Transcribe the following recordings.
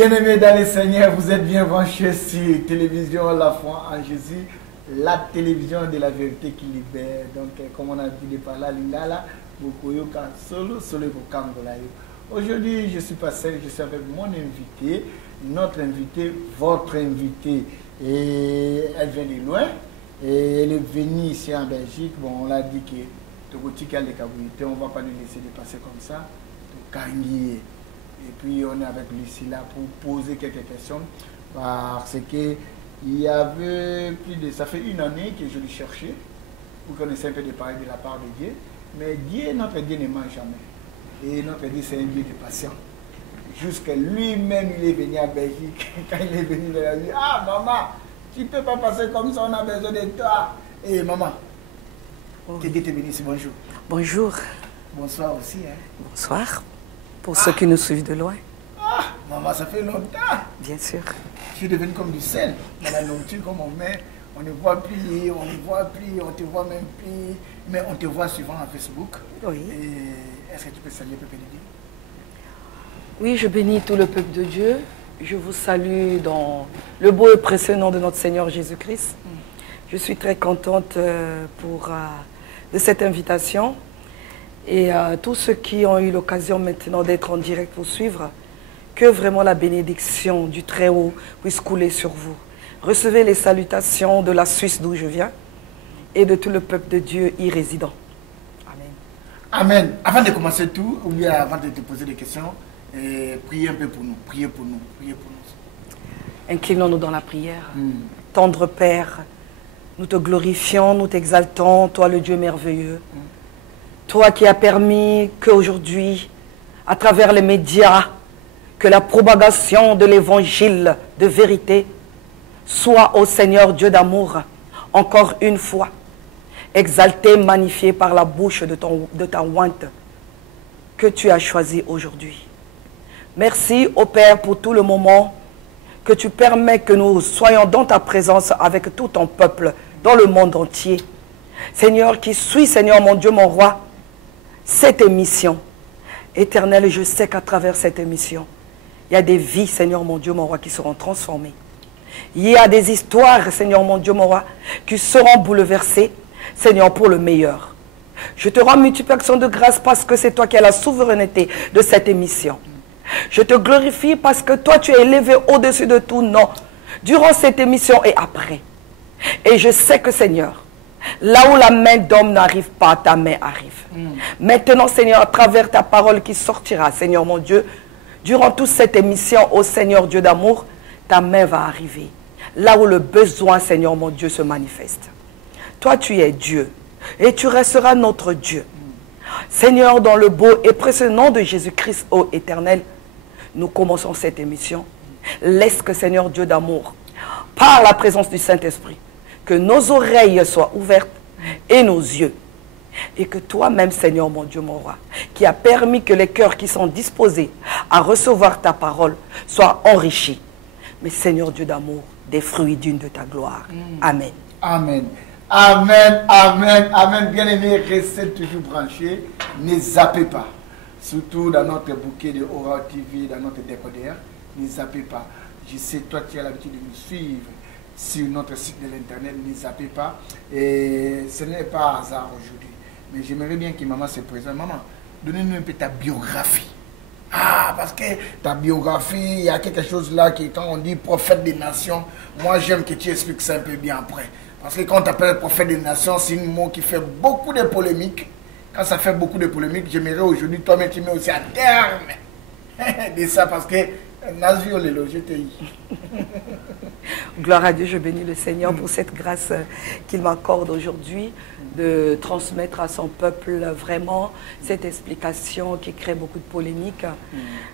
Bien-aimés dans les Seigneurs, vous êtes bien branchés sur télévision La Foi en Jésus, la télévision de la vérité qui libère. Donc, comme on a dit par là, Lingala, aujourd'hui, je suis passé, je suis avec mon invité, notre invité, votre invité. Et elle vient de loin, et elle est venue ici en Belgique. Bon, on l'a dit que on ne va pas lui laisser dépasser comme ça. Et puis on est avec Lucie là pour poser quelques questions parce que il y avait ça fait une année que je l'ai cherché pour connaître un peu de parler de la part de Dieu. Mais Dieu, notre Dieu ne ment jamais. Et notre Dieu, c'est un Dieu de patience. Jusqu'à lui-même, il est venu à Belgique. Quand il est venu, il a dit, ah maman, tu ne peux pas passer comme ça, on a besoin de toi. Et maman, que Dieu te bénisse, bonjour. Bonjour. Bonsoir aussi. Hein. Bonsoir. Pour ceux qui nous suivent de loin. Ah, maman, ça fait longtemps. Bien sûr. Tu es devenu comme du sel. Dans la nourriture, comme on met, on ne voit plus, on ne voit plus, on te voit même plus. Mais on te voit souvent à Facebook. Oui. Est-ce que tu peux saluer le peuple de Dieu? Oui, je bénis tout le peuple de Dieu. Je vous salue dans le beau et précieux nom de notre Seigneur Jésus-Christ. Je suis très contente de cette invitation. Et tous ceux qui ont eu l'occasion maintenant d'être en direct pour suivre, que vraiment la bénédiction du Très-Haut puisse couler sur vous. Recevez les salutations de la Suisse d'où je viens et de tout le peuple de Dieu y résidant. Amen. Amen. Avant de commencer tout, ou bien avant de te poser des questions, priez un peu pour nous. Priez pour nous. Priez pour nous. Inclinons-nous dans la prière. Tendre Père, nous te glorifions, nous t'exaltons, toi le Dieu merveilleux. Toi qui as permis qu'aujourd'hui, à travers les médias, que la propagation de l'évangile de vérité soit au Seigneur Dieu d'amour, encore une fois, exalté, magnifié par la bouche de ta ointe que tu as choisi aujourd'hui. Merci, ô Père, pour tout le moment que tu permets que nous soyons dans ta présence avec tout ton peuple dans le monde entier. Seigneur, qui suis, Seigneur mon Dieu, mon roi, cette émission. Éternel, je sais qu'à travers cette émission, il y a des vies, Seigneur mon Dieu, mon roi, qui seront transformées. Il y a des histoires, Seigneur mon Dieu, mon roi, qui seront bouleversées, Seigneur, pour le meilleur. Je te rends multiplication de grâce parce que c'est toi qui as la souveraineté de cette émission. Je te glorifie parce que toi, tu es élevé au-dessus de tout nom, durant cette émission et après. Et je sais que, Seigneur, là où la main d'homme n'arrive pas, ta main arrive. Maintenant, Seigneur, à travers ta parole qui sortira, Seigneur mon Dieu, durant toute cette émission, ô Seigneur Dieu d'amour, ta main va arriver. Là où le besoin, Seigneur mon Dieu, se manifeste. Toi, tu es Dieu et tu resteras notre Dieu. Seigneur, dans le beau et précieux nom de Jésus-Christ, ô Éternel, nous commençons cette émission. Laisse que, Seigneur Dieu d'amour, par la présence du Saint-Esprit, que nos oreilles soient ouvertes et nos yeux. Et que toi-même, Seigneur mon Dieu, mon roi, qui a permis que les cœurs qui sont disposés à recevoir ta parole soient enrichis. Mais Seigneur Dieu d'amour, des fruits dignes de ta gloire. Amen. Amen. Amen, amen, amen. Bien-aimés, restez toujours branchés. Ne zappez pas. Surtout dans notre bouquet de Aura TV, dans notre décodeur. Ne zappez pas. Je sais, toi, tu as l'habitude de nous suivre sur notre site de l'internet. Ne zappez pas. Et ce n'est pas hasard aujourd'hui. Mais j'aimerais bien que maman se présente. Maman, donnez-nous un peu ta biographie. Ah, parce que ta biographie, il y a quelque chose là qui, quand on dit prophète des nations, moi j'aime que tu expliques ça un peu bien après. Parce que quand on t'appelle prophète des nations, c'est un mot qui fait beaucoup de polémiques. Quand ça fait beaucoup de polémiques, j'aimerais aujourd'hui, toi-même, tu mets aussi à terme de ça parce que Nazio Lelo, je t'ai dit. Gloire à Dieu, je bénis le Seigneur pour cette grâce qu'il m'accorde aujourd'hui de transmettre à son peuple vraiment cette explication qui crée beaucoup de polémiques.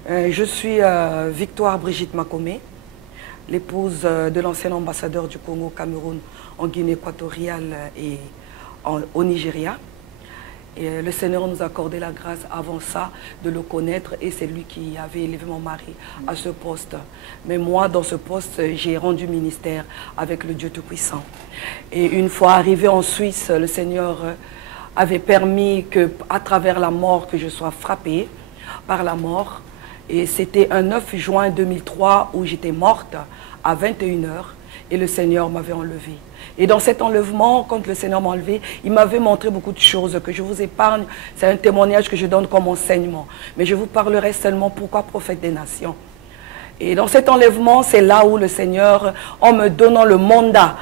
Je suis Victoire Brigitte Makome, l'épouse de l'ancien ambassadeur du Congo au Cameroun en Guinée équatoriale et au Nigeria. Et le Seigneur nous a accordé la grâce avant ça de le connaître et c'est lui qui avait élevé mon mari à ce poste. Mais moi, dans ce poste, j'ai rendu ministère avec le Dieu Tout-Puissant. Et une fois arrivé en Suisse, le Seigneur avait permis que, à travers la mort, que je sois frappée par la mort Et c'était un 9 juin 2003 où j'étais morte à 21 h et le Seigneur m'avait enlevée. Et dans cet enlèvement, quand le Seigneur m'a enlevé, il m'avait montré beaucoup de choses que je vous épargne. C'est un témoignage que je donne comme enseignement. Mais je vous parlerai seulement pourquoi prophète des nations. Et dans cet enlèvement, c'est là où le Seigneur, en me donnant le mandat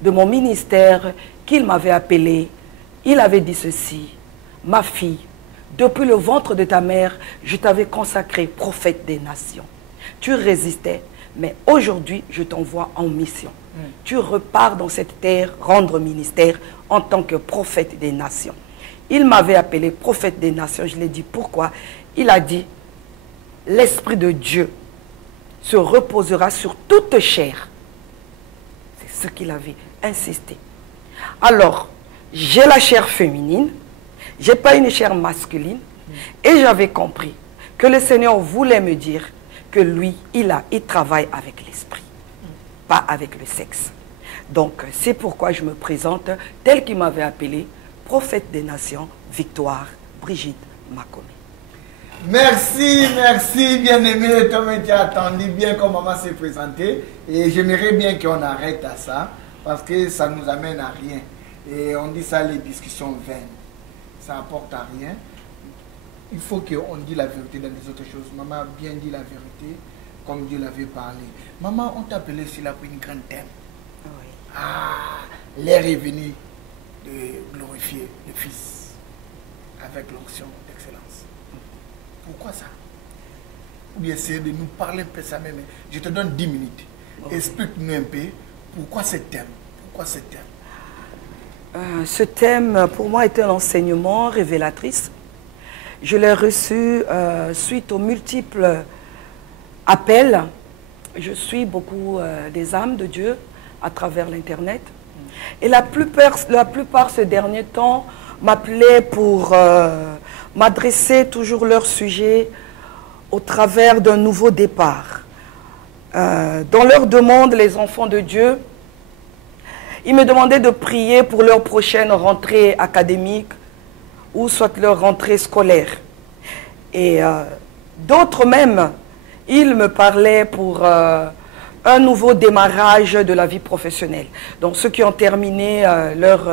de mon ministère, qu'il m'avait appelé, il avait dit ceci: ma fille, depuis le ventre de ta mère, je t'avais consacré prophète des nations. Tu résistais, mais aujourd'hui, je t'envoie en mission. Tu repars dans cette terre rendre ministère en tant que prophète des nations. Il m'avait appelé prophète des nations. Je l'ai dit pourquoi. Il a dit: l'Esprit de Dieu se reposera sur toute chair. C'est ce qu'il avait insisté. Alors, j'ai la chair féminine, j'ai pas une chair masculine, et j'avais compris que le Seigneur voulait me dire que lui, il travaille avec l'esprit, pas avec le sexe. Donc, c'est pourquoi je me présente tel qu'il m'avait appelé, prophète des nations, Victoire Brigitte Makome. Merci, merci, bien-aimé. Toi, tu as attendu bien comment maman s'est présentée. Et j'aimerais bien qu'on arrête à ça, parce que ça ne nous amène à rien. Et on dit ça, les discussions vaines. Ça n'apporte à rien. Il faut qu'on dise la vérité dans les autres choses. Maman a bien dit la vérité, comme Dieu l'avait parlé. Maman, on t'appelait sur la pour une grande thème. Oui. Ah, l'heure est venue de glorifier le Fils avec l'onction d'excellence. Pourquoi ça? Ou bien essayer de nous parler un peu ça même. Je te donne 10 minutes. Okay. Explique-nous un peu pourquoi ce thème. Pourquoi ce thème? Ce thème, pour moi, était un enseignement révélatrice. Je l'ai reçu suite aux multiples appels. Je suis beaucoup des âmes de Dieu à travers l'Internet. Et la plupart ces derniers temps m'appelaient pour m'adresser toujours leur sujet au travers d'un nouveau départ. Dans leur demande, les enfants de Dieu, ils me demandaient de prier pour leur prochaine rentrée académique ou soit leur rentrée scolaire. Et d'autres même, ils me parlaient pour un nouveau démarrage de la vie professionnelle. Donc ceux qui ont terminé leurs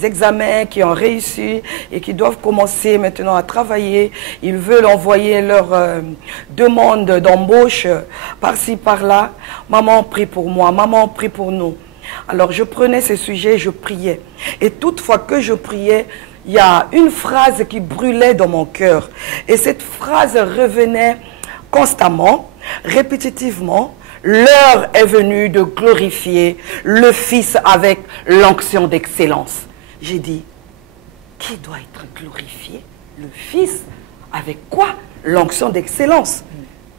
examens, qui ont réussi et qui doivent commencer maintenant à travailler, ils veulent envoyer leur demande d'embauche par-ci, par-là. Maman, prie pour moi, maman, prie pour nous. Alors je prenais ces sujets, je priais. Et toutefois que je priais, il y a une phrase qui brûlait dans mon cœur. Et cette phrase revenait constamment, répétitivement. L'heure est venue de glorifier le Fils avec l'onction d'excellence. J'ai dit, qui doit être glorifié? Le Fils avec quoi? L'onction d'excellence.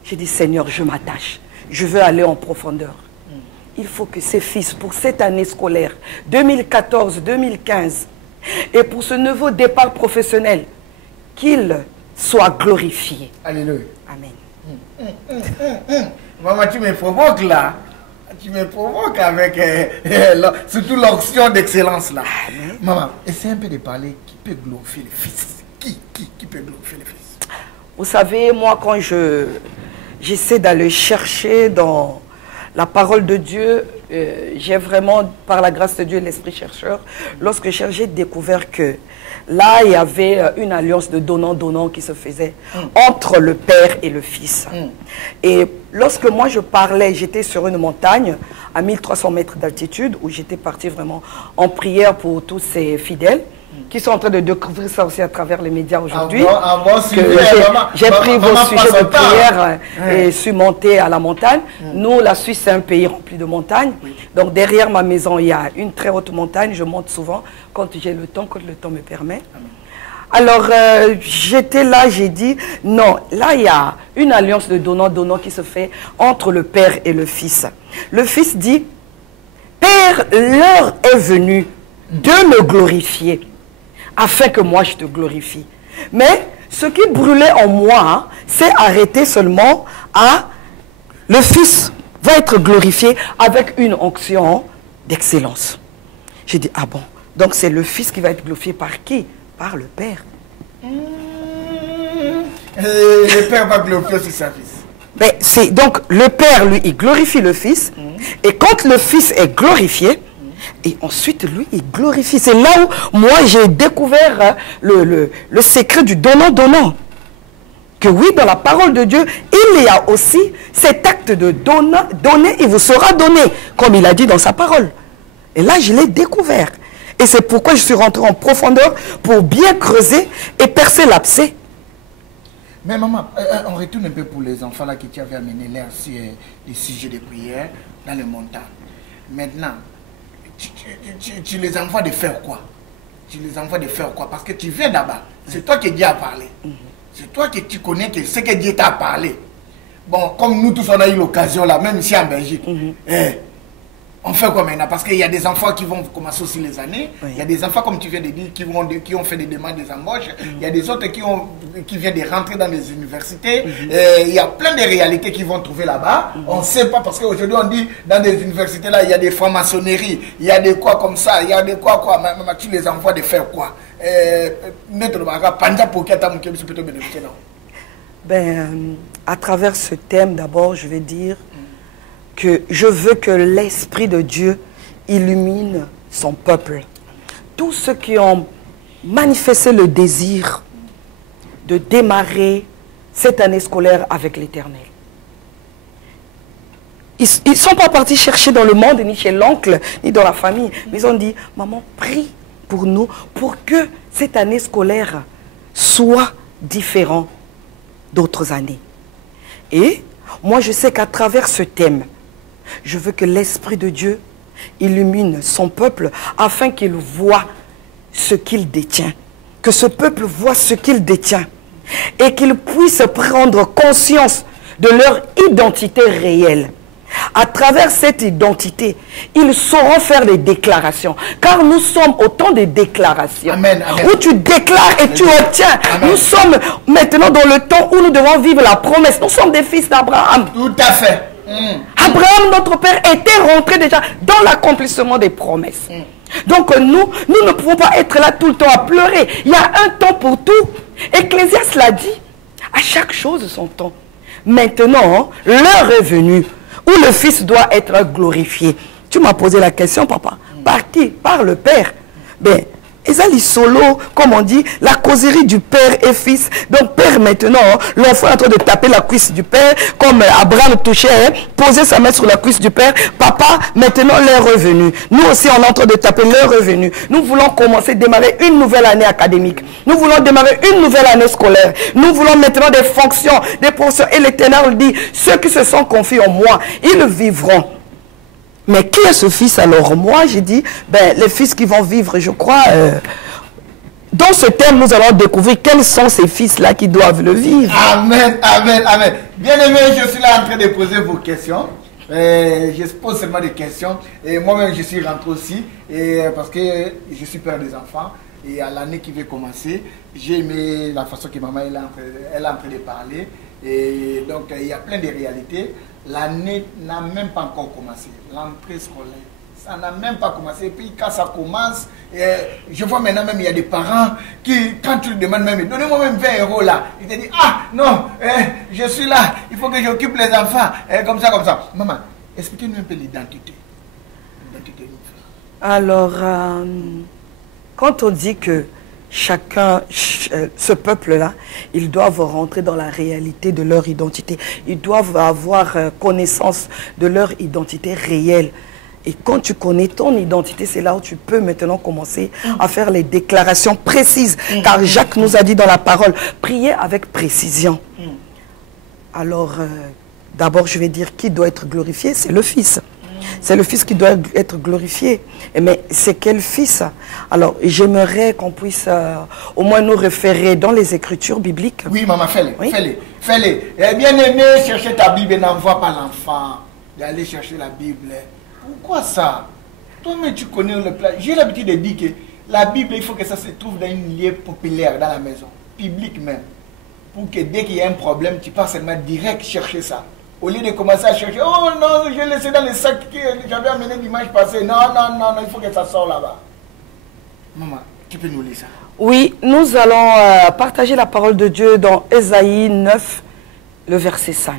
J'ai dit, Seigneur, je m'attache. Je veux aller en profondeur. Il faut que ces fils, pour cette année scolaire 2014-2015, et pour ce nouveau départ professionnel, qu'ils soient glorifiés. Alléluia. Amen. Maman, tu me provoques là. Tu me provoques avec surtout l'onction d'excellence là. Amen. Maman, essaie un peu de parler. Qui peut glorifier le Fils? Qui peut glorifier le Fils? Vous savez, moi, quand j'essaie d'aller chercher dans la parole de Dieu, j'ai vraiment, par la grâce de Dieu, l'esprit chercheur. Lorsque j'ai découvert que là, il y avait une alliance de donnant-donnant qui se faisait entre le Père et le Fils. Et lorsque moi je parlais, j'étais sur une montagne à 1300 mètres d'altitude où j'étais partie vraiment en prière pour tous ces fidèles qui sont en train de découvrir ça aussi à travers les médias aujourd'hui. J'ai pris vos sujets de prière et suis monté à la montagne. Nous, la Suisse, c'est un pays rempli de montagnes. Donc derrière ma maison, il y a une très haute montagne. Je monte souvent quand j'ai le temps, quand le temps me permet. Alors, j'étais là, j'ai dit, non, là, il y a une alliance de donnant-donnant qui se fait entre le Père et le Fils. Le Fils dit, Père, l'heure est venue de me glorifier, afin que moi je te glorifie. Mais ce qui brûlait en moi, c'est arrêté seulement à le Fils va être glorifié avec une onction d'excellence. J'ai dit, ah bon, donc c'est le Fils qui va être glorifié par qui? Par le Père. Et le Père va glorifier aussi sa fils. Mais c'est donc le Père, lui, il glorifie le Fils. Et quand le Fils est glorifié, et ensuite, lui, il glorifie. C'est là où moi, j'ai découvert le secret du donnant-donnant. Que oui, dans la parole de Dieu, il y a aussi cet acte de donner, il vous sera donné, comme il a dit dans sa parole. Et là, je l'ai découvert. Et c'est pourquoi je suis rentré en profondeur pour bien creuser et percer l'abcès. Mais maman, on retourne un peu pour les enfants là qui t'avaient amené l'air sur les sujets de prière dans les montagnes. Maintenant, tu les envoies de faire quoi? Tu les envoies de faire quoi? Parce que tu viens là-bas. C'est toi que Dieu a parlé. C'est toi que tu connais que ce que Dieu t'a parlé. Bon, comme nous tous on a eu l'occasion là, même ici en Belgique. On fait quoi maintenant? Parce qu'il y a des enfants qui vont commencer aussi les années. Il y a des enfants, comme tu viens de dire, qui ont fait des demandes des embauches. Il y a des autres qui viennent de rentrer dans les universités. Il y a plein de réalités qui vont trouver là-bas. On ne sait pas, parce qu'aujourd'hui on dit, dans des universités là, il y a des francs-maçonneries, il y a des quoi comme ça, il y a des quoi. Mais tu les envoies de faire quoi? À travers ce thème, d'abord, je vais dire que je veux que l'Esprit de Dieu illumine son peuple. Tous ceux qui ont manifesté le désir de démarrer cette année scolaire avec l'Éternel. Ils ne sont pas partis chercher dans le monde, ni chez l'oncle, ni dans la famille. Mais ils ont dit, maman, prie pour nous, pour que cette année scolaire soit différente d'autres années. Et moi, je sais qu'à travers ce thème, je veux que l'Esprit de Dieu illumine son peuple afin qu'il voie ce qu'il détient. Que ce peuple voie ce qu'il détient. Et qu'il puisse prendre conscience de leur identité réelle. À travers cette identité, ils sauront faire des déclarations. Car nous sommes au temps des déclarations. Amen, amen. Où tu déclares et tu obtiens. Amen. Nous sommes maintenant dans le temps où nous devons vivre la promesse. Nous sommes des fils d'Abraham. Tout à fait. Abraham, notre père, était rentré déjà dans l'accomplissement des promesses. Donc nous ne pouvons pas être là tout le temps à pleurer. Il y a un temps pour tout. Ecclésiaste l'a dit. À chaque chose son temps. Maintenant, l'heure est venue où le Fils doit être glorifié. Tu m'as posé la question, papa. Par qui? Par le Père. Ben, Ezali solo, comme on dit, la causerie du Père et Fils. Donc, Père, maintenant, l'enfant est en train de taper la cuisse du Père, comme Abraham touchait, poser sa main sur la cuisse du Père. Papa, maintenant, l'heure est venue. Nous aussi, on est en train de taper l'heure est venue. Nous voulons commencer, démarrer une nouvelle année académique. Nous voulons démarrer une nouvelle année scolaire. Nous voulons maintenant des fonctions, des professions. Et l'Éternel dit, ceux qui se sont confiés en moi, ils vivront. Mais qui est ce fils alors? Moi, j'ai dit, ben, les fils qui vont vivre, je crois, dans ce thème, nous allons découvrir quels sont ces fils-là qui doivent le vivre. Amen, amen, amen. Bien aimé, je suis là en train de poser vos questions. Je pose seulement des questions. Et moi-même, je suis rentré aussi. Parce que je suis père des enfants. Et à l'année qui va commencer, j'ai aimé la façon que maman elle est en train de parler. Et donc, il y a plein de réalités. L'année n'a même pas encore commencé. L'entrée scolaire, ça n'a même pas commencé. Et puis, quand ça commence, je vois maintenant même, il y a des parents qui, quand tu le demandes même, donnez-moi même 20 € là. Ils te disent, ah non, je suis là, il faut que j'occupe les enfants. Comme ça, comme ça. Maman, expliquez-nous un peu l'identité. Alors, quand on dit que chacun, ce peuple-là, ils doivent rentrer dans la réalité de leur identité. Ils doivent avoir connaissance de leur identité réelle. Et quand tu connais ton identité, c'est là où tu peux maintenant commencer à faire les déclarations précises. Car Jacques nous a dit dans la parole, priez avec précision. Alors, d'abord, je vais dire qui doit être glorifié, c'est le Fils. C'est le Fils qui doit être glorifié. Mais c'est quel Fils? Alors, j'aimerais qu'on puisse au moins nous référer dans les Écritures bibliques. Oui, maman, fais-le. Oui? Fais-le. Bien aimé, chercher ta Bible et n'envoie pas l'enfant d'aller chercher la Bible. Pourquoi ça? Toi-même, tu connais le plan. J'ai l'habitude de dire que la Bible, il faut que ça se trouve dans une lieu populaire, dans la maison, publique même. Pour que dès qu'il y a un problème, tu passes seulement direct chercher ça. Au lieu de commencer à chercher, oh non, j'ai laissé dans le sac que j'avais amené dimanche passé. Non, il faut que ça sorte là-bas. Maman, Tu peux nous lire ça? Oui, nous allons partager la parole de Dieu dans Ésaïe 9, le verset 5.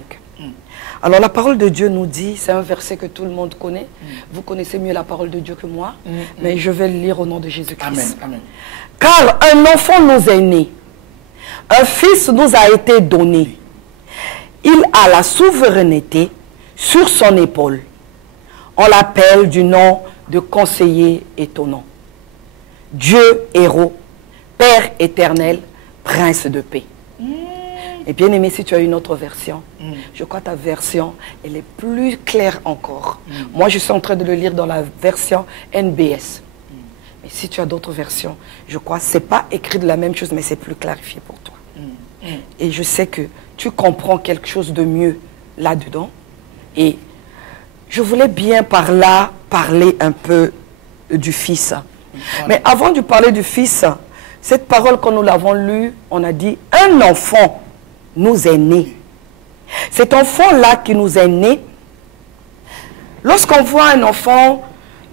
Alors la parole de Dieu nous dit, c'est un verset que tout le monde connaît. Vous connaissez mieux la parole de Dieu que moi, mais je vais le lire au nom de Jésus-Christ. Amen, amen. Car un enfant nous est né, un fils nous a été donné. Il a la souveraineté sur son épaule. On l'appelle du nom de conseiller étonnant. Dieu héros, Père éternel, Prince de paix. Et bien aimé, si tu as une autre version, je crois que ta version, elle est plus claire encore. Moi, je suis en train de le lire dans la version NBS. Mais si tu as d'autres versions, je crois que ce n'est pas écrit de la même chose, mais c'est plus clarifié pour toi. Et je sais que tu comprends quelque chose de mieux là-dedans. Et je voulais bien par là parler un peu du Fils. Mais avant de parler du Fils, cette parole, quand nous l'avons lue, on a dit, un enfant nous est né. Cet enfant-là qui nous est né, lorsqu'on voit un enfant,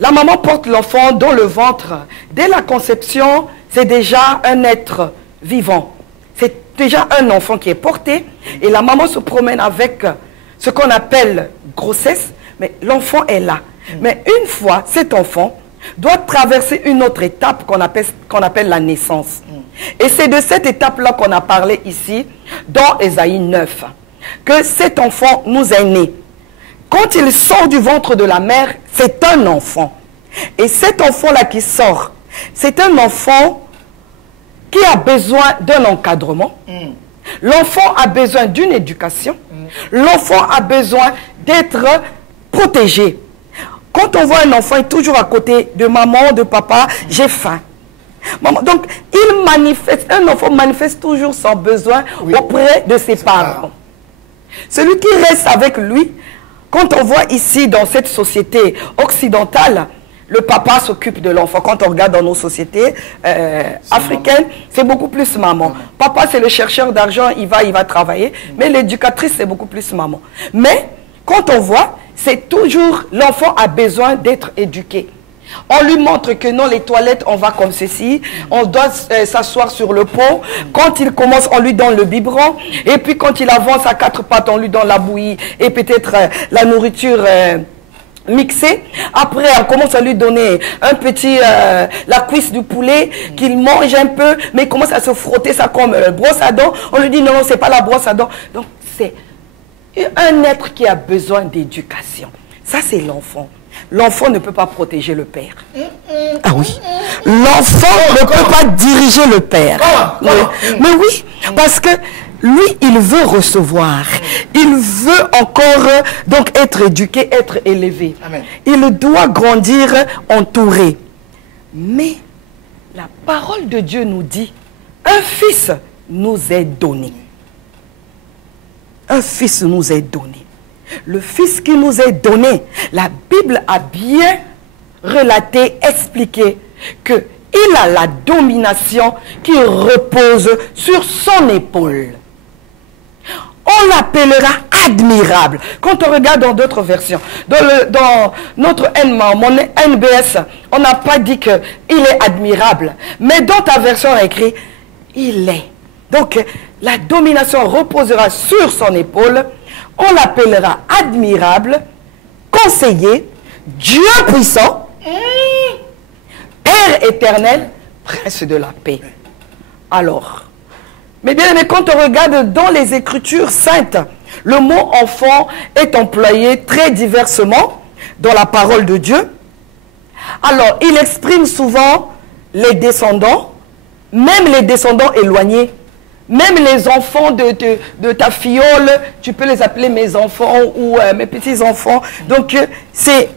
la maman porte l'enfant dans le ventre. Dès la conception, c'est déjà un être vivant. C'est déjà un enfant qui est porté et la maman se promène avec ce qu'on appelle grossesse, mais l'enfant est là. Mais une fois, cet enfant doit traverser une autre étape qu'on appelle la naissance. Et c'est de cette étape-là qu'on a parlé ici, dans Ésaïe 9, que cet enfant nous est né. Quand il sort du ventre de la mère, c'est un enfant. Et cet enfant-là qui sort, c'est un enfant qui a besoin d'un encadrement. L'enfant a besoin d'une éducation. L'enfant a besoin d'être protégé. Quand on voit un enfant est toujours à côté de maman, de papa, j'ai faim. Maman, donc, un enfant manifeste toujours son besoin auprès de ses parents. Celui qui reste avec lui, quand on voit ici dans cette société occidentale, le papa s'occupe de l'enfant. Quand on regarde dans nos sociétés africaines, c'est beaucoup plus maman. Papa, c'est le chercheur d'argent, il va travailler. Mais l'éducatrice, c'est beaucoup plus maman. Mais, quand on voit, c'est toujours l'enfant a besoin d'être éduqué. On lui montre que non, les toilettes, on va comme ceci. On doit s'asseoir sur le pot. Quand il commence, on lui donne le biberon. Et puis quand il avance à quatre pattes, on lui donne la bouillie et peut-être la nourriture mixée. Après, on commence à lui donner un petit, la cuisse du poulet qu'il mange un peu. Mais il commence à se frotter ça comme brosse à dents. On lui dit non, non, c'est pas la brosse à dents. Donc c'est un être qui a besoin d'éducation. Ça, c'est l'enfant. L'enfant ne peut pas protéger le père. Ah oui. L'enfant ne peut pas diriger le père. Mais oui, parce que lui, il veut recevoir. Il veut encore donc être éduqué, être élevé. Amen. Il doit grandir entouré. Mais la parole de Dieu nous dit, un fils nous est donné. Un fils nous est donné. Le fils qui nous est donné, la Bible a bien relaté, expliqué qu'il a la domination qui repose sur son épaule. On l'appellera admirable. Quand on regarde dans d'autres versions, dans notre mon NBS, on n'a pas dit qu'il est admirable. Mais dans ta version, on a écrit, il est. Donc, la domination reposera sur son épaule. On l'appellera admirable, conseiller, Dieu puissant, Père éternel, Prince de la paix. Alors, mais bien aimé, quand on regarde dans les Écritures saintes, le mot enfant est employé très diversement dans la parole de Dieu. Alors, il exprime souvent les descendants, même les descendants éloignés. Même les enfants de ta fiole, tu peux les appeler mes enfants ou mes petits-enfants. Donc, c'est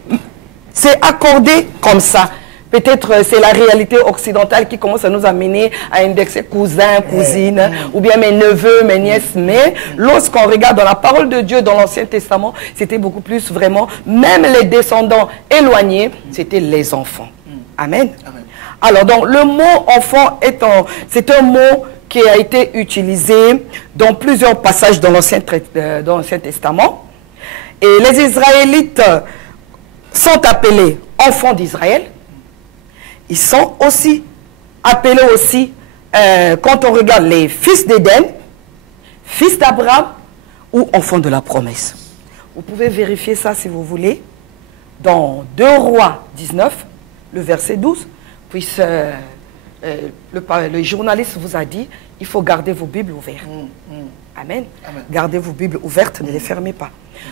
accordé comme ça. Peut-être c'est la réalité occidentale qui commence à nous amener à indexer cousins, cousines, ou bien mes neveux, mes nièces. Mais lorsqu'on regarde dans la parole de Dieu, dans l'Ancien Testament, c'était beaucoup plus vraiment, même les descendants éloignés, c'était les enfants. Amen. Amen. Alors, donc, le mot enfant, c'est un mot qui a été utilisé dans plusieurs passages dans l'Ancien Testament. Et les Israélites sont appelés enfants d'Israël. Ils sont aussi appelés aussi, quand on regarde les fils d'Éden, fils d'Abraham ou enfants de la promesse. Vous pouvez vérifier ça si vous voulez. Dans 2 Rois 19, le verset 12, puis le journaliste vous a dit, il faut garder vos Bibles ouvertes. Amen. Amen. Gardez vos Bibles ouvertes, ne les fermez pas.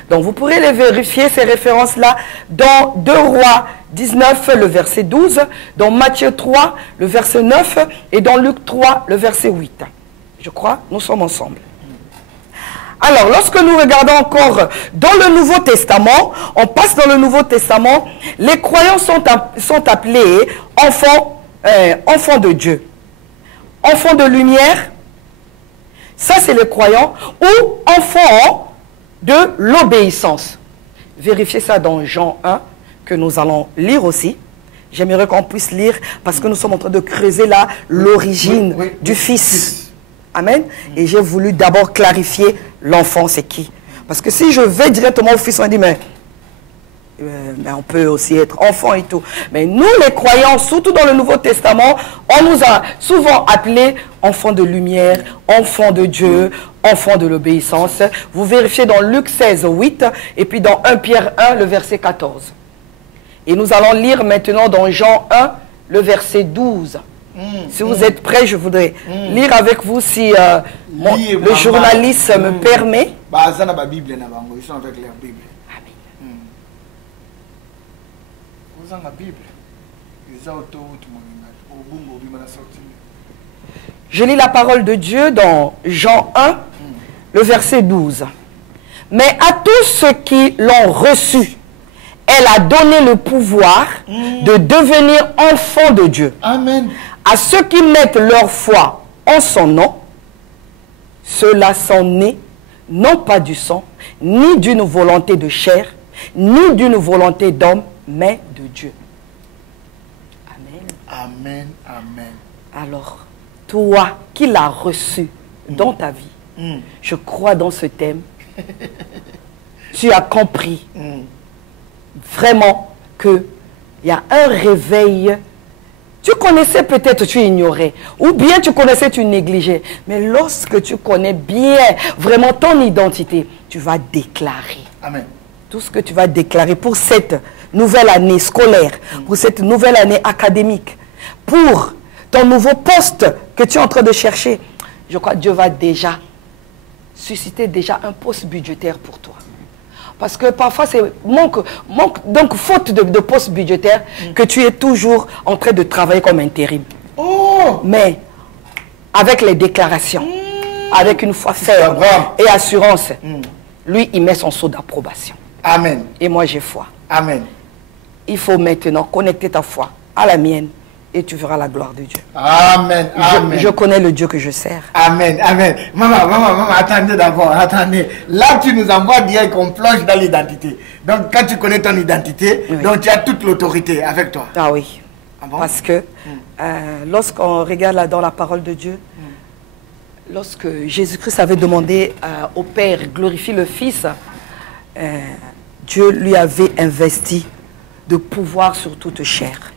Donc vous pourrez les vérifier, ces références-là, dans 2 Rois 19, le verset 12, dans Matthieu 3, le verset 9, et dans Luc 3, le verset 8. Je crois, nous sommes ensemble. Alors, lorsque nous regardons encore dans le Nouveau Testament, on passe dans le Nouveau Testament, les croyants sont appelés enfants de Dieu, enfants de lumière, ça c'est les croyants, ou enfants de l'obéissance. Vérifiez ça dans Jean 1, que nous allons lire aussi. J'aimerais qu'on puisse lire, parce que nous sommes en train de creuser là l'origine du Fils. Amen. Et j'ai voulu d'abord clarifier l'enfant, c'est qui. Parce que si je vais directement au Fils, on dit, mais on peut aussi être enfant et tout. Mais nous, les croyants, surtout dans le Nouveau Testament, on nous a souvent appelés enfants de lumière, enfants de Dieu, enfants de l'obéissance. Vous vérifiez dans Luc 16, 8, et puis dans 1 Pierre 1, le verset 14. Et nous allons lire maintenant dans Jean 1, le verset 12. Si vous êtes prêts, je voudrais lire avec vous si le journaliste me permet. Ils sont avec leur Bible. Vous avez la Bible. Je lis la parole de Dieu dans Jean 1, le verset 12. Mais à tous ceux qui l'ont reçu, elle a donné le pouvoir de devenir enfants de Dieu. Amen. À ceux qui mettent leur foi en son nom, ceux-là sont nés, non pas du sang, ni d'une volonté de chair, ni d'une volonté d'homme, mais de Dieu. Amen. Amen. Amen. Alors, toi qui l'as reçu dans ta vie, je crois dans ce thème, tu as compris vraiment qu'il y a un réveil. Tu connaissais peut-être, tu ignorais, ou bien tu connaissais, tu négligeais. Mais lorsque tu connais bien vraiment ton identité, tu vas déclarer. Amen. Tout ce que tu vas déclarer pour cette nouvelle année scolaire, pour cette nouvelle année académique, pour ton nouveau poste que tu es en train de chercher. Je crois que Dieu va déjà susciter un poste budgétaire pour toi. Parce que parfois, c'est donc faute de poste budgétaire que tu es toujours en train de travailler comme intérim. Oh. Mais avec les déclarations, avec une foi ferme et assurance, lui, il met son sceau d'approbation. Amen. Et moi, j'ai foi. Amen. Il faut maintenant connecter ta foi à la mienne et tu verras la gloire de Dieu. Amen. Amen. Je connais le Dieu que je sers. Amen. Amen. Maman, attendez d'abord, attendez. Là, tu nous envoies direct qu'on plonge dans l'identité. Donc, quand tu connais ton identité, donc tu as toute l'autorité avec toi. Ah oui. Ah bon? Parce que lorsqu'on regarde là dans la parole de Dieu, lorsque Jésus-Christ avait demandé au Père, glorifie le Fils, Dieu lui avait investi de pouvoir sur toute chair.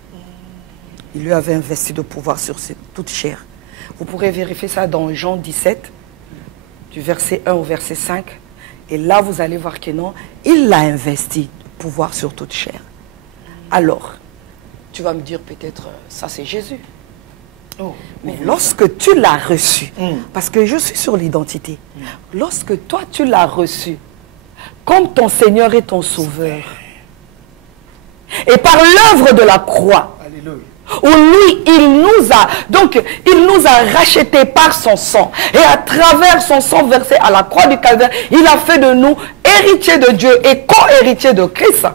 Il lui avait investi de pouvoir sur toute chair. Vous pourrez vérifier ça dans Jean 17, du verset 1 au verset 5. Et là, vous allez voir que non, il l'a investi de pouvoir sur toute chair. Alors, tu vas me dire peut-être, ça c'est Jésus. Mais lorsque tu l'as reçu, parce que je suis sur l'identité, lorsque toi tu l'as reçu, comme ton Seigneur et ton Sauveur, et par l'œuvre de la croix, Alléluia. où lui, il nous a rachetés par son sang. Et à travers son sang versé à la croix du Calvaire, il a fait de nous héritiers de Dieu et co-héritiers de Christ.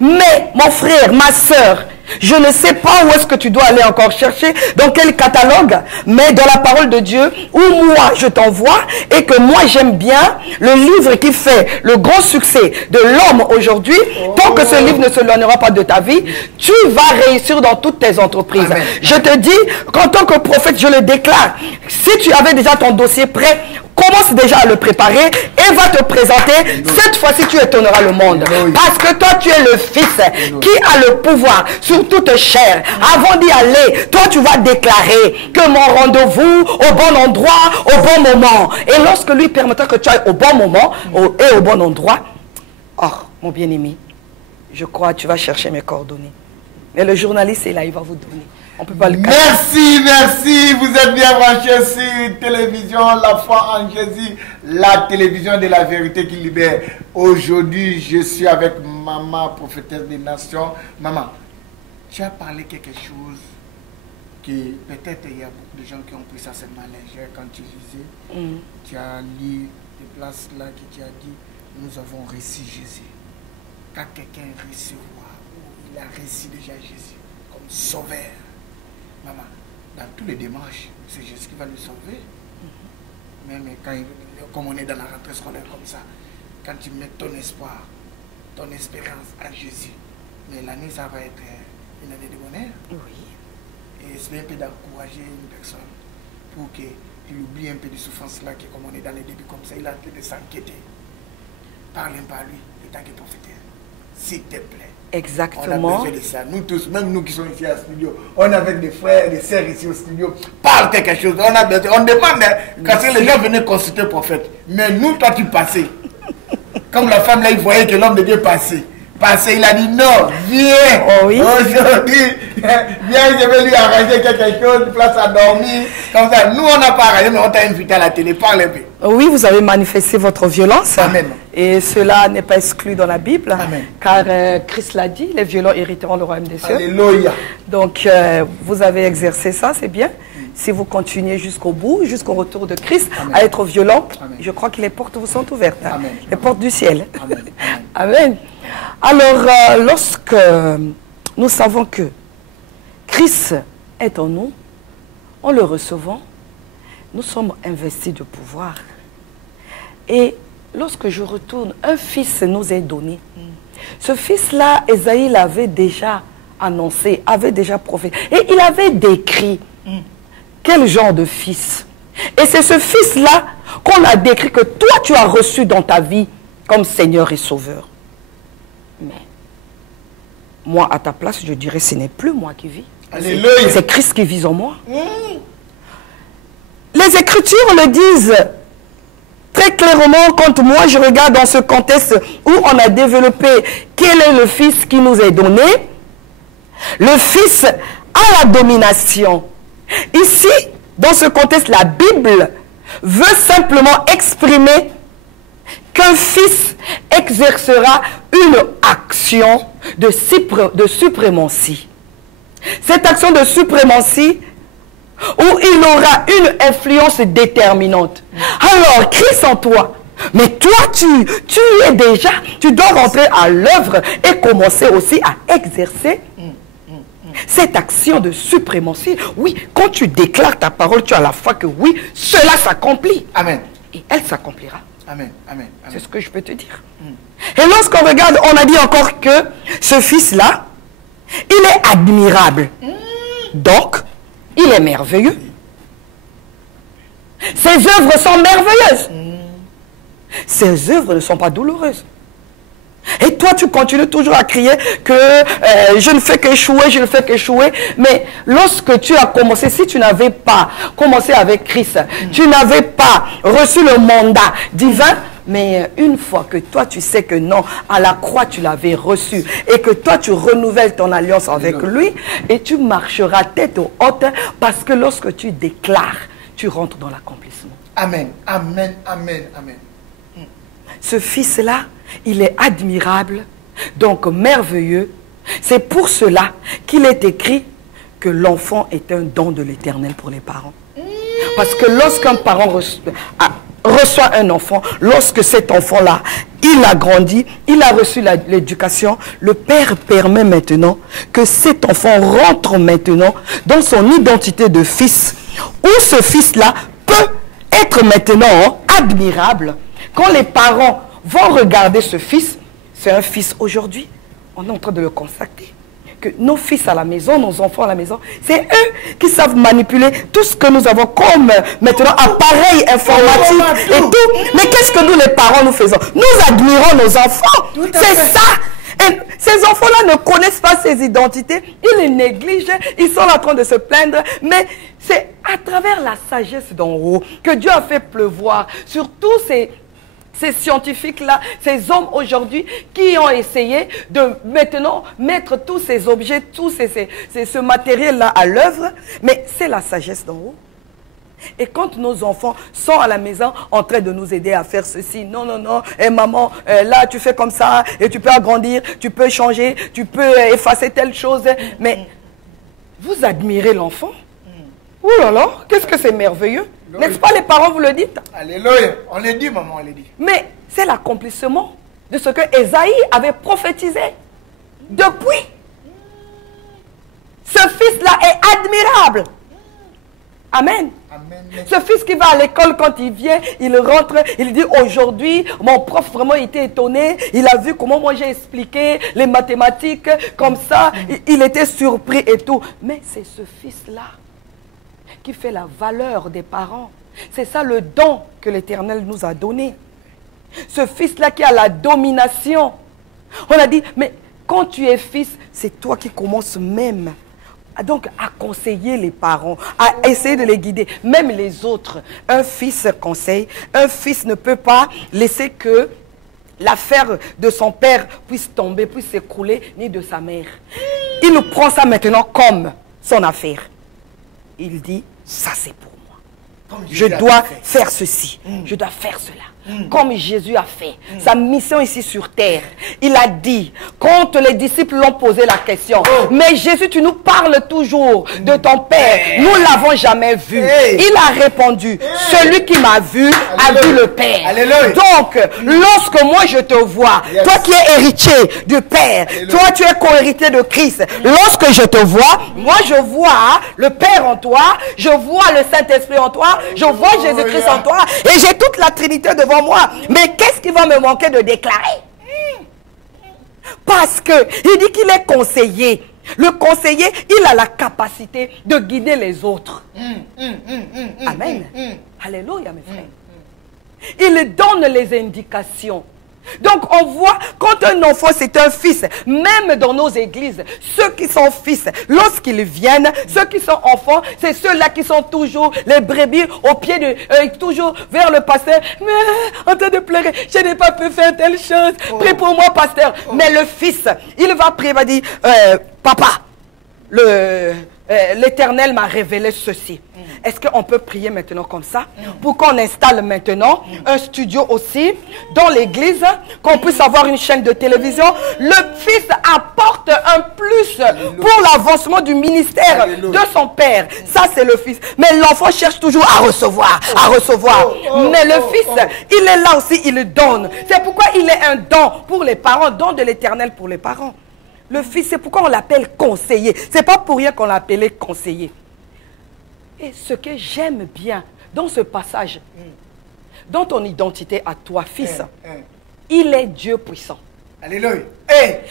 Mais, mon frère, ma soeur, je ne sais pas où est-ce que tu dois aller encore chercher, dans quel catalogue, mais dans la parole de Dieu, où moi je t'envoie, et que moi j'aime bien le livre qui fait le grand succès de l'homme aujourd'hui. Tant que ce livre ne s'éloignera pas de ta vie, tu vas réussir dans toutes tes entreprises. Amen. Je te dis qu'en tant que prophète, je le déclare, si tu avais déjà ton dossier prêt commence déjà à le préparer et va te présenter. Cette fois-ci, tu étonneras le monde. Parce que toi, tu es le Fils qui a le pouvoir sur toute chair. Avant d'y aller, toi, tu vas déclarer que mon rendez-vous au bon endroit, au bon moment. Et lorsque lui permettra que tu ailles au bon moment et au bon endroit, oh, mon bien-aimé, je crois que tu vas chercher mes coordonnées. Mais le journaliste est là, il va vous donner. On peut pas le cacher. Merci, merci. Vous êtes bien branchés sur télévision, la foi en Jésus, la télévision de la vérité qui libère. Aujourd'hui, je suis avec maman, prophétesse des nations. Maman, tu as parlé quelque chose que peut-être il y a beaucoup de gens qui ont pris ça seulement léger quand tu lisais. Tu as lu des places là que tu as dit, nous avons reçu Jésus. Quand quelqu'un recevra, il a reçu déjà Jésus comme sauveur. Maman, dans tous les démarches, c'est Jésus qui va nous sauver. Même quand, comme on est dans la rentrée scolaire comme ça, quand tu mets ton espoir, ton espérance à Jésus, mais l'année, ça va être une année de bonheur. Oui. Et c'est un peu d'encourager une personne pour qu'il oublie un peu de souffrance là, que comme on est dans les débuts comme ça, il a en train de s'inquiéter. Parle un peu à lui, le temps qu'il profite. S'il te plaît. Exactement. On a besoin de ça. Nous tous, même nous qui sommes ici à studio, on est avec des frères et des sœurs ici au studio. Parle quelque chose. On a besoin. On demande quand les gens venaient consulter le prophète. Mais nous, toi, tu passais. Comme la femme là, il voyait que l'homme de Dieu passait. Il a dit non, viens. Oh oui. Aujourd'hui, viens, je vais lui arranger quelque chose, une place à dormir. Comme ça, nous, on n'a pas arrangé, mais on t'a invité à la télé. Parle un peu. Oui, vous avez manifesté votre violence. Amen. Et cela n'est pas exclu dans la Bible. Amen. Car Christ l'a dit, les violents hériteront le royaume des cieux. Alléluia. Donc, vous avez exercé ça, c'est bien. Si vous continuez jusqu'au bout, jusqu'au retour de Christ, Amen. à être violent, Amen. Je crois que les portes vous sont ouvertes. Hein. Amen. Les portes du ciel. Amen. Amen. Alors, lorsque nous savons que Christ est en nous, en le recevant, nous sommes investis de pouvoir. Et lorsque je retourne, un fils nous est donné. Ce fils-là, Ésaïe l'avait déjà annoncé, avait déjà prophétisé. Et il avait décrit quel genre de fils. Et c'est ce fils-là qu'on a décrit que toi, tu as reçu dans ta vie comme Seigneur et Sauveur. Mais moi, à ta place, je dirais, ce n'est plus moi qui vis. Alléluia. C'est Christ qui vit en moi. Les Écritures le disent très clairement quand moi je regarde dans ce contexte où on a développé quel est le Fils qui nous est donné. Le Fils a la domination. Ici, dans ce contexte, la Bible veut simplement exprimer qu'un fils exercera une action de suprématie. Cette action de suprématie où il aura une influence déterminante. Alors, Christ en toi, mais toi, tu es déjà, tu dois rentrer à l'œuvre et commencer aussi à exercer cette action de suprématie. Oui, quand tu déclares ta parole, tu as la foi que oui, cela s'accomplit. Amen. Et elle s'accomplira. Amen. Amen. C'est ce que je peux te dire. Et lorsqu'on regarde, on a dit encore que ce fils-là, il est admirable. Donc, il est merveilleux. Ses œuvres sont merveilleuses. Ses œuvres ne sont pas douloureuses. Et toi, tu continues toujours à crier que je ne fais qu'échouer, je ne fais qu'échouer. Mais lorsque tu as commencé, si tu n'avais pas commencé avec Christ, tu n'avais pas reçu le mandat divin, mais une fois que toi, tu sais que non, à la croix, tu l'avais reçu et que toi, tu renouvelles ton alliance avec lui et tu marcheras tête haute parce que lorsque tu déclares, tu rentres dans l'accomplissement. Amen. Amen. Amen. Amen. Ce fils-là, il est admirable, donc merveilleux. C'est pour cela qu'il est écrit que l'enfant est un don de l'Éternel pour les parents. Parce que lorsqu'un parent reçoit un enfant, lorsque cet enfant-là, il a grandi, il a reçu l'éducation, le père permet maintenant que cet enfant rentre maintenant dans son identité de fils, où ce fils-là peut être maintenant admirable. Quand les parents vont regarder ce fils, c'est un fils aujourd'hui, on est en train de le constater. que nos fils à la maison, nos enfants à la maison, c'est eux qui savent manipuler tout ce que nous avons comme maintenant appareil informatique et tout. Mais qu'est-ce que nous les parents nous faisons? Nous admirons nos enfants. C'est ça. Et ces enfants-là ne connaissent pas ces identités. Ils les négligent. Ils sont en train de se plaindre. Mais c'est à travers la sagesse d'en haut que Dieu a fait pleuvoir sur tous ces scientifiques-là, ces hommes aujourd'hui qui ont essayé de maintenant mettre tous ces objets, ce matériel-là à l'œuvre. Mais c'est la sagesse d'en haut. Et quand nos enfants sont à la maison en train de nous aider à faire ceci, non, non, non, et maman, là tu fais comme ça, et tu peux agrandir, tu peux changer, tu peux effacer telle chose. Mais vous admirez l'enfant. Ouh là là, qu'est-ce que c'est merveilleux. N'est-ce pas les parents, vous le dites? Alléluia. On le dit, maman, on le dit. Mais c'est l'accomplissement de ce que Ésaïe avait prophétisé. Depuis. Ce fils-là est admirable. Amen. Amen. Ce fils qui va à l'école, quand il vient, il rentre, il dit aujourd'hui, mon prof vraiment était étonné, il a vu comment moi j'ai expliqué les mathématiques, comme ça, il était surpris et tout. Mais c'est ce fils-là qui fait la valeur des parents. C'est ça le don que l'Éternel nous a donné. Ce fils-là qui a la domination. On a dit, mais quand tu es fils, c'est toi qui commences même donc à conseiller les parents, à essayer de les guider, même les autres. Un fils conseille, un fils ne peut pas laisser que l'affaire de son père puisse tomber, puisse s'écrouler, ni de sa mère. Il prend ça maintenant comme son affaire. Il dit, ça c'est pour moi. Je dois faire ceci, je dois faire cela. Comme Jésus a fait, sa mission ici sur terre. Il a dit, quand les disciples l'ont posé la question, mais Jésus, tu nous parles toujours de ton Père, nous ne l'avons jamais vu. Il a répondu, celui qui m'a vu a vu le Père. Alléluia. Donc, lorsque moi je te vois, toi qui es héritier du Père, toi tu es co-héritier de Christ, lorsque je te vois, moi je vois le Père en toi, je vois le Saint-Esprit en toi, je vois Jésus-Christ en toi, et j'ai toute la Trinité devant moi. Mais qu'est-ce qui va me manquer de déclarer? Parce que il dit qu'il est conseiller. Le conseiller, il a la capacité de guider les autres. Amen. Alléluia, mes frères. Il donne les indications. Donc on voit, quand un enfant c'est un fils, même dans nos églises, ceux qui sont fils, lorsqu'ils viennent, ceux qui sont enfants, c'est ceux-là qui sont toujours les brebis au pied de, toujours vers le pasteur, mais en train de pleurer, je n'ai pas pu faire telle chose, prie pour moi pasteur. Mais le fils, il va prier, il va dire, papa, l'Éternel m'a révélé ceci. Est-ce qu'on peut prier maintenant comme ça? Pour qu'on installe maintenant un studio aussi dans l'église, qu'on puisse avoir une chaîne de télévision. Le fils apporte un plus pour l'avancement du ministère de son père. Ça, c'est le fils. Mais l'enfant cherche toujours à recevoir, à recevoir. Mais le fils, il est là aussi, il donne. C'est pourquoi il est un don pour les parents, don de l'Éternel pour les parents. Le fils, c'est pourquoi on l'appelle conseiller. C'est pas pour rien qu'on l'a appelé conseiller. Et ce que j'aime bien dans ce passage, dans ton identité à toi, fils, il est Dieu puissant. Alléluia.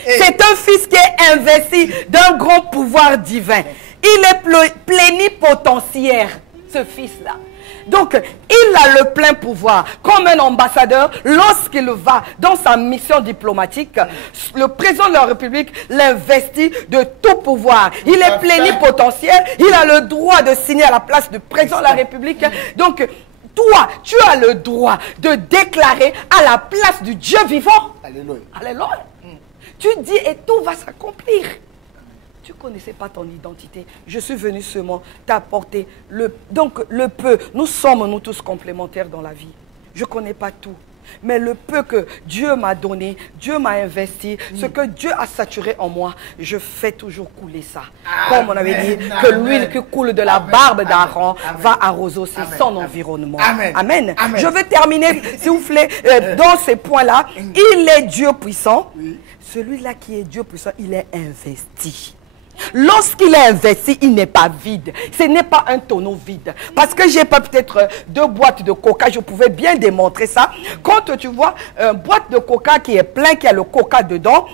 C'est un fils qui est investi d'un grand pouvoir divin. Il est plénipotentiaire, ce fils-là. Donc, il a le plein pouvoir. Comme un ambassadeur, lorsqu'il va dans sa mission diplomatique, le président de la République l'investit de tout pouvoir. Il est plénipotentiaire, il a le droit de signer à la place du président de la République. Donc, toi, tu as le droit de déclarer à la place du Dieu vivant. Alléluia. Alléluia. Tu dis et tout va s'accomplir. Tu ne connaissais pas ton identité. Je suis venu seulement t'apporter donc le peu. Nous sommes, nous tous, complémentaires dans la vie. Je ne connais pas tout. Mais le peu que Dieu m'a donné, Dieu m'a investi, ce que Dieu a saturé en moi, je fais toujours couler ça. Comme on avait dit, que l'huile qui coule de la barbe d'Aaron va arroser aussi son environnement. Amen. Je vais terminer, s'il vous plaît, dans ces points-là. Il est Dieu puissant. Celui-là qui est Dieu puissant, il est investi. Lorsqu'il est investi, il n'est pas vide. Ce n'est pas un tonneau vide. Parce que j'ai pas peut-être 2 boîtes de coca, je pouvais bien démontrer ça. Quand tu vois une boîte de coca qui est pleine, qui a le coca dedans,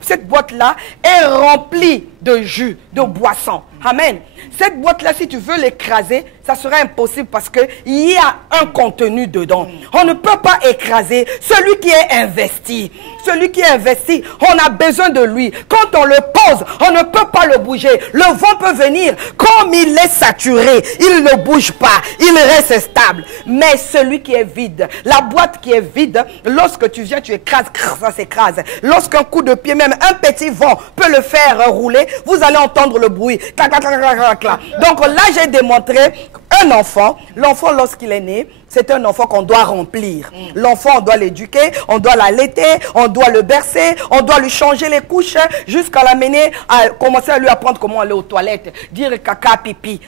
cette boîte-là est remplie de jus, de boisson. Amen. Cette boîte-là, si tu veux l'écraser, ça sera impossible parce qu'il y a un contenu dedans. On ne peut pas écraser celui qui est investi. Celui qui est investi, on a besoin de lui. Quand on le pose, on ne peut pas le bouger. Le vent peut venir. Comme il est saturé, il ne bouge pas. Il reste stable. Mais celui qui est vide, la boîte qui est vide, lorsque tu viens, tu écrases, ça s'écrase. Lorsqu'un coup de pied, même un petit vent peut le faire rouler, vous allez entendre le bruit. Clac, clac, clac, clac, clac. Donc là, j'ai démontré un enfant. L'enfant, lorsqu'il est né, c'est un enfant qu'on doit remplir. L'enfant, on doit l'éduquer, on doit l'allaiter, on doit le bercer, on doit lui changer les couches jusqu'à l'amener à commencer à lui apprendre comment aller aux toilettes, dire caca, pipi.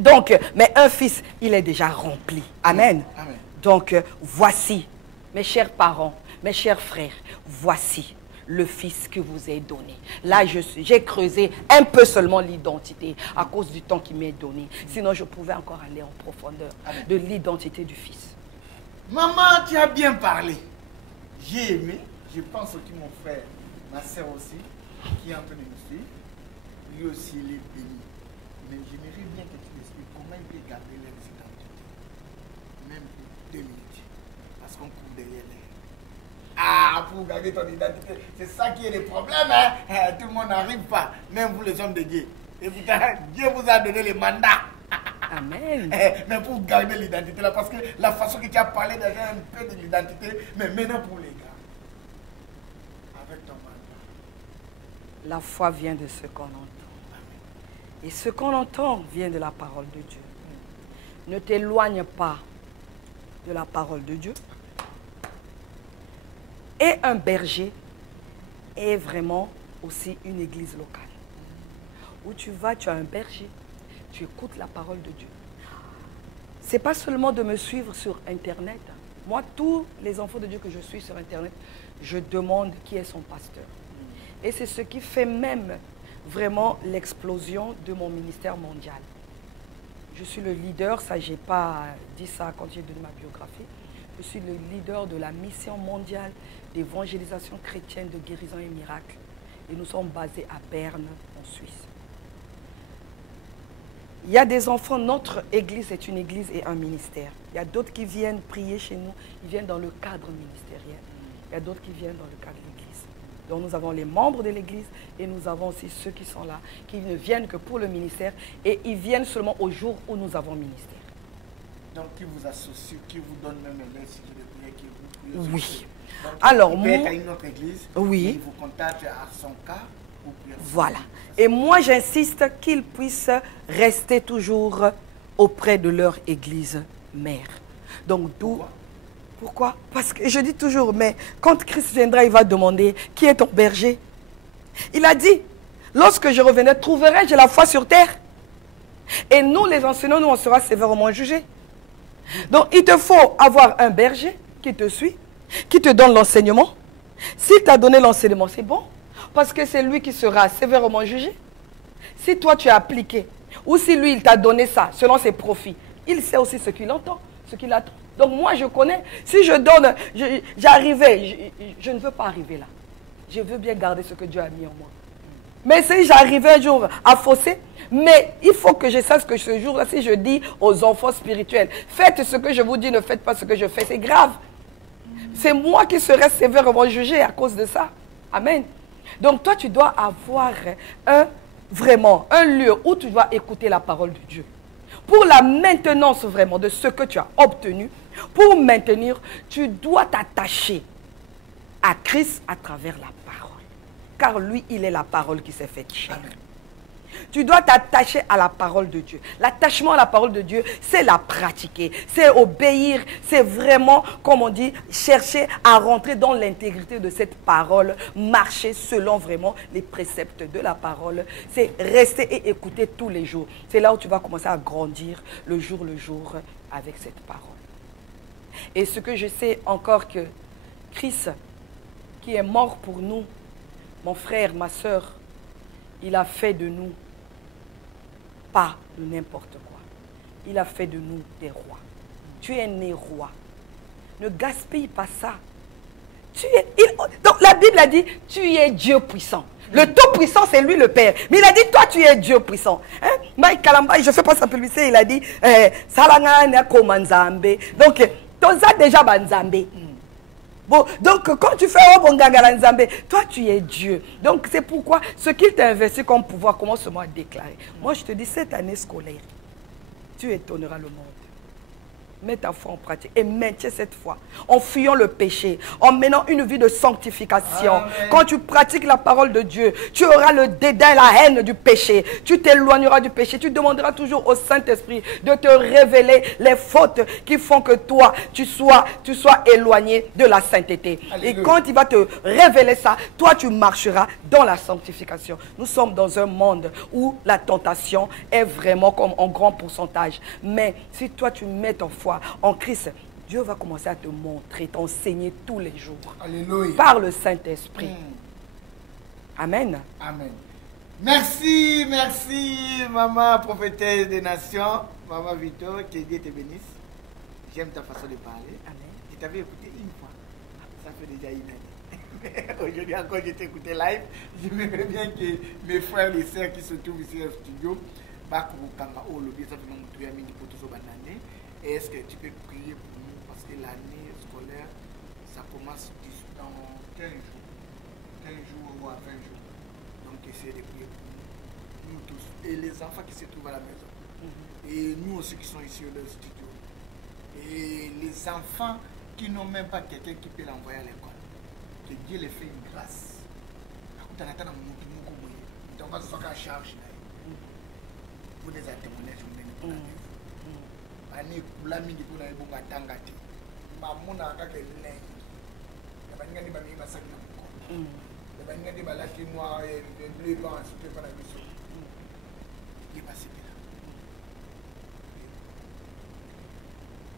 Donc, mais un fils, il est déjà rempli. Amen. Amen. Donc, voici, mes chers parents, mes chers frères, voici le fils que vous ai donné. Là, j'ai creusé un peu seulement l'identité à cause du temps qui m'est donné. Sinon, je pouvais encore aller en profondeur de l'identité du fils. Maman, tu as bien parlé. J'ai aimé. Je pense que mon frère, ma soeur aussi, qui est en train de me suivre, lui aussi, il est béni. Mais j'aimerais bien que tu m'expliques comment il peut garder l'exidentité. Même pour 2 minutes. Parce qu'on court derrière les... Ah, pour garder ton identité, c'est ça qui est le problème. Hein? Tout le monde n'arrive pas, même vous les hommes de Dieu. Et pourtant, Dieu vous a donné les mandats. Amen. Mais pour garder l'identité là, parce que la façon que tu as parlé déjà un peu de l'identité, mais maintenant pour les gars, avec ton mandat. La foi vient de ce qu'on entend. Et ce qu'on entend vient de la parole de Dieu. Ne t'éloigne pas de la parole de Dieu. Et un berger est vraiment aussi une église locale. Où tu vas, tu as un berger, tu écoutes la parole de Dieu. Ce n'est pas seulement de me suivre sur Internet. Moi, tous les enfants de Dieu que je suis sur Internet, je demande qui est son pasteur. Et c'est ce qui fait même vraiment l'explosion de mon ministère mondial. Je suis le leader, ça je n'ai pas dit ça quand j'ai donné ma biographie. Je suis le leader de la mission mondiale d'évangélisation chrétienne de guérison et miracle. Et nous sommes basés à Berne, en Suisse. Il y a des enfants, notre église est une église et un ministère. Il y a d'autres qui viennent prier chez nous, ils viennent dans le cadre ministériel. Il y a d'autres qui viennent dans le cadre de l'église. Donc nous avons les membres de l'église et nous avons aussi ceux qui sont là, qui ne viennent que pour le ministère et ils viennent seulement au jour où nous avons ministère. Donc qui vous associe, qui vous donne même un message de prière, qui vous prie. Oui. Donc, alors, il peut être à une autre église, oui. il vous contacte à son cas pour prier. Voilà. Et moi, j'insiste qu'ils puissent rester toujours auprès de leur église mère. Donc, d'où... Pourquoi? Parce que je dis toujours, mais quand Christ viendra, il va demander, qui est ton berger? Il a dit, lorsque je reviendrai, trouverai-je la foi sur terre? Et nous, les enseignants, nous, on sera sévèrement jugés. Donc, il te faut avoir un berger qui te suit, qui te donne l'enseignement. S'il t'a donné l'enseignement, c'est bon. Parce que c'est lui qui sera sévèrement jugé. Si toi, tu as appliqué, ou si lui, il t'a donné ça, selon ses profits, il sait aussi ce qu'il entend, ce qu'il attend. Donc, moi, je connais. Si je donne, j'arrivais, je ne veux pas arriver là. Je veux bien garder ce que Dieu a mis en moi. Mais si j'arrivais un jour à fausser, mais il faut que je sache que ce jour-là, si je dis aux enfants spirituels, faites ce que je vous dis, ne faites pas ce que je fais, c'est grave. C'est moi qui serai sévèrement jugé à cause de ça. Amen. Donc toi, tu dois avoir vraiment un lieu où tu dois écouter la parole de Dieu. Pour la maintenance vraiment de ce que tu as obtenu, pour maintenir, tu dois t'attacher à Christ à travers la parole. Car lui, il est la parole qui s'est faite chair. Tu dois t'attacher à la parole de Dieu. L'attachement à la parole de Dieu, c'est la pratiquer, c'est obéir, c'est vraiment, comme on dit, chercher à rentrer dans l'intégrité de cette parole, marcher selon vraiment les préceptes de la parole. C'est rester et écouter tous les jours. C'est là où tu vas commencer à grandir le jour avec cette parole. Et ce que je sais encore que Christ, qui est mort pour nous, mon frère, ma soeur, il a fait de nous pas de n'importe quoi. Il a fait de nous des rois. Tu es né roi. Ne gaspille pas ça. Donc la Bible a dit, tu es Dieu puissant. Le Tout-Puissant, c'est lui le Père. Mais il a dit, toi, tu es Dieu puissant. Hein? Mike Kalamba, je ne fais pas sa publicité, il a dit, Salanga Komanzambe. Donc, Toza déjà Banzambe. Bon, donc, quand tu fais Obongangalanzambe, toi, tu es Dieu. Donc, c'est pourquoi ce qu'il t'a investi comme pouvoir, commence-moi à déclarer. Moi, je te dis, cette année scolaire, tu étonneras le monde. Mets ta foi en pratique et maintiens cette foi en fuyant le péché, en menant une vie de sanctification. Amen. Quand tu pratiques la parole de Dieu, tu auras le dédain et la haine du péché. Tu t'éloigneras du péché. Tu demanderas toujours au Saint-Esprit de te révéler les fautes qui font que toi, tu sois éloigné de la sainteté. Alléluia. Et quand il va te révéler ça, toi, tu marcheras dans la sanctification. Nous sommes dans un monde où la tentation est vraiment comme en grand pourcentage. Mais si toi, tu mets ton foi en Christ, Dieu va commencer à te montrer, t'enseigner tous les jours. Alléluia. Par le Saint-Esprit. Amen. Amen. Merci, maman prophétesse des nations, maman Victor, que Dieu te bénisse. J'aime ta façon de parler. Amen. Je t'avais écouté une fois. Ça fait déjà une année. Aujourd'hui encore, je t'ai écouté live. J'aimerais bien que mes frères et sœurs qui se trouvent ici au studio, est-ce que tu peux prier pour nous parce que l'année scolaire, ça commence dans 15 jours ou à 20 jours. Donc essayez de prier pour nous tous et les enfants qui se trouvent à la maison. Et nous aussi qui sont ici au studio. Et les enfants qui n'ont même pas quelqu'un qui peut l'envoyer à l'école. Que Dieu les fait une grâce. Donc on va se faire charge. Vous les témoignages, vous m'en ani kula mingi kuna ibunga tangati mamuna kake lengi yabanga ni bami basaki na mko yabanga ni balaki noir et bleu blanc c'était pas la mission il est passé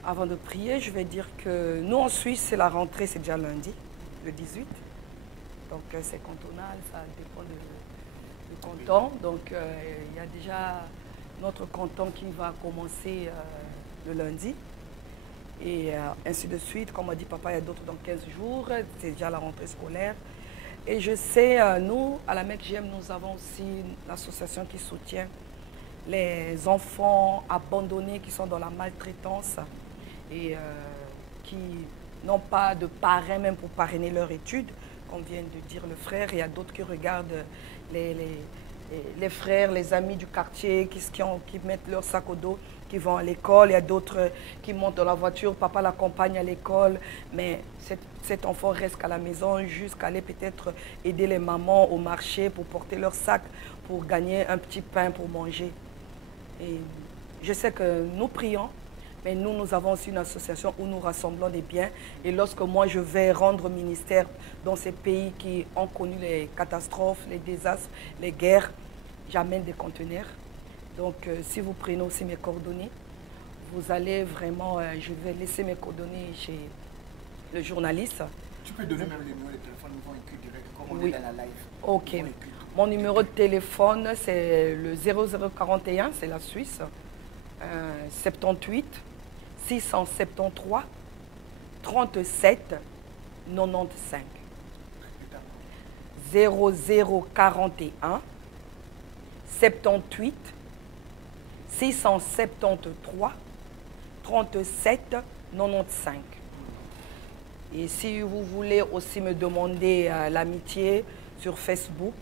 là. Avant de prier, je vais dire que nous en Suisse, c'est la rentrée, c'est déjà lundi, le 18. Donc c'est cantonal, ça dépend du canton. Donc il y a déjà notre canton qui va commencer le lundi. Et ainsi de suite. Comme a dit papa, il y a d'autres dans 15 jours. C'est déjà la rentrée scolaire. Et je sais, nous, à la MECGM, nous avons aussi une association qui soutient les enfants abandonnés qui sont dans la maltraitance et qui n'ont pas de parrain même pour parrainer leur étude, comme vient de dire le frère. Il y a d'autres qui regardent les frères, les amis du quartier qui mettent leur sac au dos, qui vont à l'école. Il y a d'autres qui montent dans la voiture, papa l'accompagne à l'école, mais cet enfant reste à la maison jusqu'à aller peut-être aider les mamans au marché pour porter leur sac, pour gagner un petit pain pour manger. Et je sais que nous prions, mais nous avons aussi une association où nous rassemblons des biens. Et lorsque moi je vais rendre ministère dans ces pays qui ont connu les catastrophes, les désastres, les guerres, j'amène des conteneurs. Donc si vous prenez aussi mes coordonnées, vous allez vraiment, je vais laisser mes coordonnées chez le journaliste. Tu peux donner même le numéro de téléphone, nous allons écrire direct, comme on oui. est dans la live. Ok. Mon numéro de téléphone, c'est le 0041, c'est la Suisse, 78 673 37 95. 0041 78 673 37 95. Et si vous voulez aussi me demander l'amitié sur Facebook,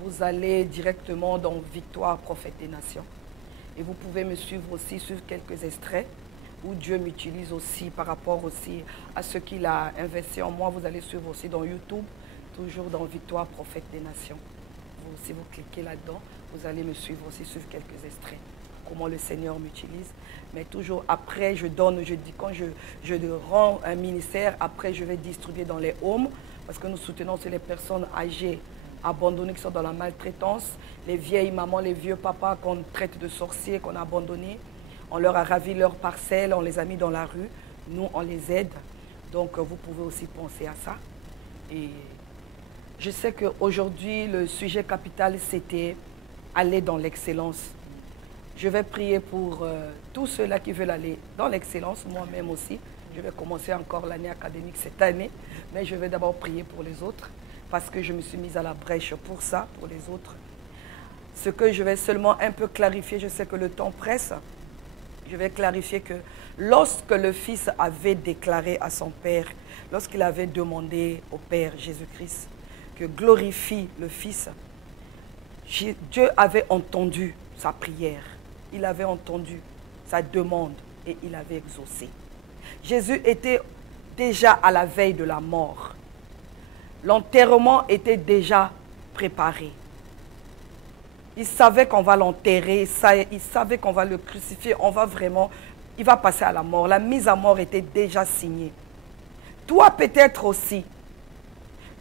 vous allez directement dans Victoire Prophète des Nations. Et vous pouvez me suivre aussi sur quelques extraits où Dieu m'utilise aussi par rapport aussi à ce qu'il a investi en moi. Vous allez suivre aussi dans YouTube, toujours dans Victoire Prophète des Nations. Si vous cliquez là-dedans, vous allez me suivre aussi sur quelques extraits. Comment le Seigneur m'utilise. Mais toujours après, je donne, je dis, quand je rends un ministère, après je vais distribuer dans les homes, parce que nous soutenons les personnes âgées, abandonnées, qui sont dans la maltraitance, les vieilles mamans, les vieux papas qu'on traite de sorciers, qu'on a abandonnés. On leur a ravi leurs parcelles, on les a mis dans la rue. Nous, on les aide. Donc, vous pouvez aussi penser à ça. Et je sais qu'aujourd'hui, le sujet capital, c'était aller dans l'excellence. Je vais prier pour tous ceux-là qui veulent aller dans l'excellence, moi-même aussi. Je vais commencer encore l'année académique cette année, mais je vais d'abord prier pour les autres. parce que je me suis mise à la brèche pour ça, pour les autres. Ce que je vais seulement un peu clarifier, je sais que le temps presse, je vais clarifier que lorsque le Fils avait déclaré à son Père, lorsqu'il avait demandé au Père Jésus-Christ que glorifie le Fils, Dieu avait entendu sa prière, il avait entendu sa demande et il avait exaucé. Jésus était déjà à la veille de la mort. L'enterrement était déjà préparé. Il savait qu'on va l'enterrer, il savait qu'on va le crucifier, il va passer à la mort. La mise à mort était déjà signée. Toi peut-être aussi,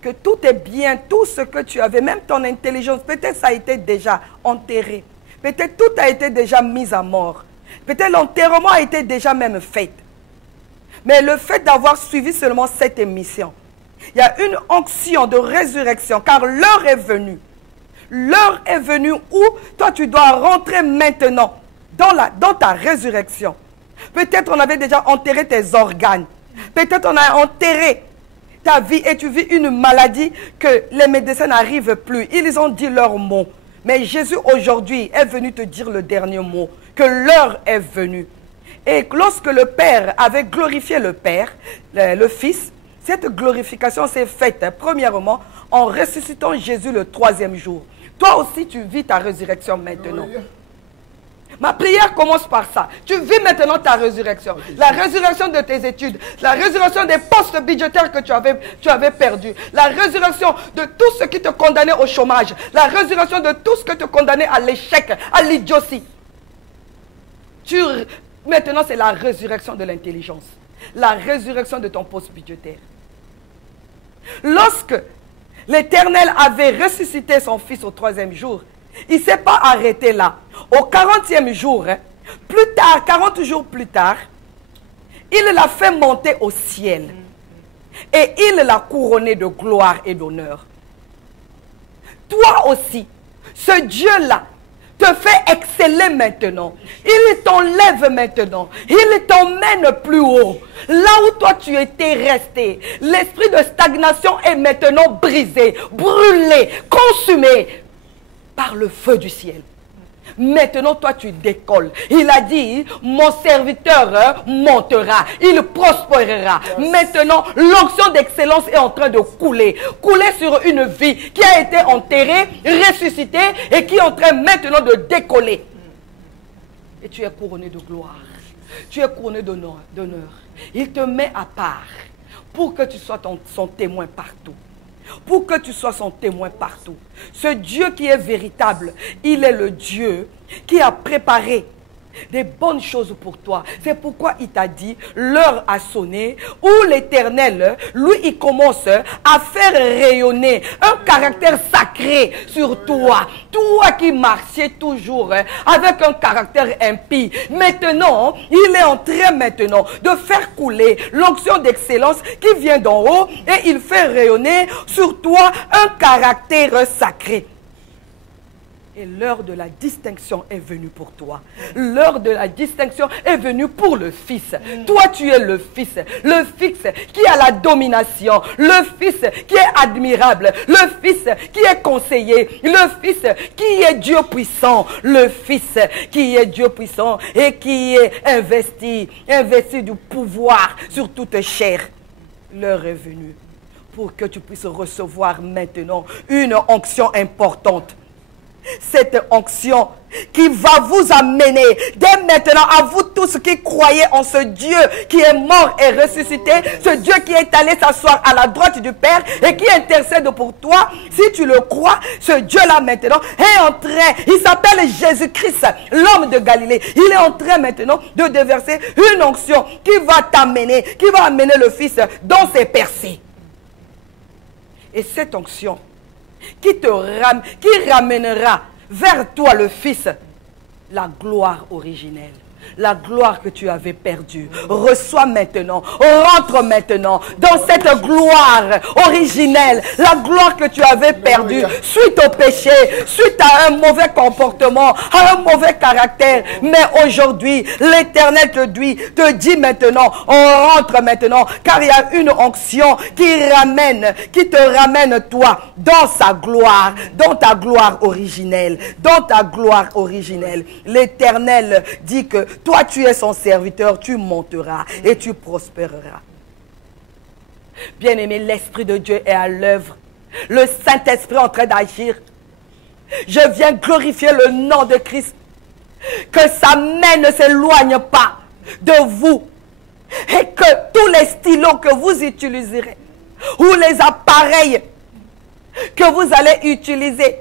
que tout est bien, tout ce que tu avais, même ton intelligence, peut-être ça a été déjà enterré. Peut-être tout a été déjà mis à mort. Peut-être l'enterrement a été déjà même fait. Mais le fait d'avoir suivi seulement cette émission, il y a une onction de résurrection, car l'heure est venue. L'heure est venue où toi tu dois rentrer maintenant dans ta résurrection. Peut-être on avait déjà enterré tes organes. Peut-être on a enterré ta vie et tu vis une maladie que les médecins n'arrivent plus. Ils ont dit leur mot. Mais Jésus aujourd'hui est venu te dire le dernier mot, que l'heure est venue. Et lorsque le Père avait glorifié le Fils, cette glorification s'est faite premièrement en ressuscitant Jésus le 3e jour. Toi aussi, tu vis ta résurrection maintenant. Ma prière commence par ça. Tu vis maintenant ta résurrection. La résurrection de tes études. La résurrection des postes budgétaires que tu avais perdus. La résurrection de tout ce qui te condamnait au chômage. La résurrection de tout ce qui te condamnait à l'échec, à l'idiotie. Maintenant, c'est la résurrection de l'intelligence. La résurrection de ton poste budgétaire. Lorsque l'Éternel avait ressuscité son Fils au 3e jour, il ne s'est pas arrêté là. Au 40e jour, plus tard, 40 jours plus tard, il l'a fait monter au ciel. Et il l'a couronné de gloire et d'honneur. Toi aussi, ce Dieu-là te fait exceller maintenant. Il t'enlève maintenant. Il t'emmène plus haut. Là où toi tu étais resté. L'esprit de stagnation est maintenant brisé, brûlé, consumé par le feu du ciel. Maintenant, toi, tu décolles. Il a dit, mon serviteur montera, il prospérera. Maintenant, l'onction d'excellence est en train de couler. Couler sur une vie qui a été enterrée, ressuscitée et qui est en train maintenant de décoller. Et tu es couronné de gloire. Tu es couronné d'honneur. Il te met à part pour que tu sois son témoin partout. Pour que tu sois son témoin partout. Ce Dieu qui est véritable, il est le Dieu qui a préparé des bonnes choses pour toi. C'est pourquoi il t'a dit, l'heure a sonné, où l'Éternel, lui, il commence à faire rayonner un caractère sacré sur toi. Toi qui marchais toujours avec un caractère impie. Maintenant, il est en train maintenant de faire couler l'onction d'excellence qui vient d'en haut et il fait rayonner sur toi un caractère sacré. Et l'heure de la distinction est venue pour toi. L'heure de la distinction est venue pour le Fils. Toi, tu es le Fils. Le Fils qui a la domination. Le Fils qui est admirable. Le Fils qui est conseiller. Le Fils qui est Dieu puissant. Le Fils qui est Dieu puissant et qui est investi du pouvoir sur toute chair. L'heure est venue pour que tu puisses recevoir maintenant une onction importante. Cette onction qui va vous amener dès maintenant à vous tous qui croyez en ce Dieu qui est mort et ressuscité, ce Dieu qui est allé s'asseoir à la droite du Père et qui intercède pour toi. Si tu le crois, ce Dieu-là maintenant est en train, il s'appelle Jésus-Christ, l'homme de Galilée. Il est en train maintenant de déverser une onction qui va t'amener, qui va amener le Fils dans ses percées. Et cette onction qui ramènera vers toi le Fils la gloire originelle. La gloire que tu avais perdue, reçois maintenant, rentre maintenant dans cette gloire originelle, la gloire que tu avais perdue suite au péché, suite à un mauvais comportement, à un mauvais caractère. Mais aujourd'hui, l'Éternel te dit maintenant, on rentre maintenant, car il y a une onction qui te ramène toi dans sa gloire, dans ta gloire originelle, dans ta gloire originelle. L'Éternel dit que toi, tu es son serviteur, tu monteras et tu prospéreras. Bien-aimé, l'Esprit de Dieu est à l'œuvre. Le Saint-Esprit est en train d'agir. Je viens glorifier le nom de Christ. Que sa main ne s'éloigne pas de vous. Et que tous les stylos que vous utiliserez, ou les appareils que vous allez utiliser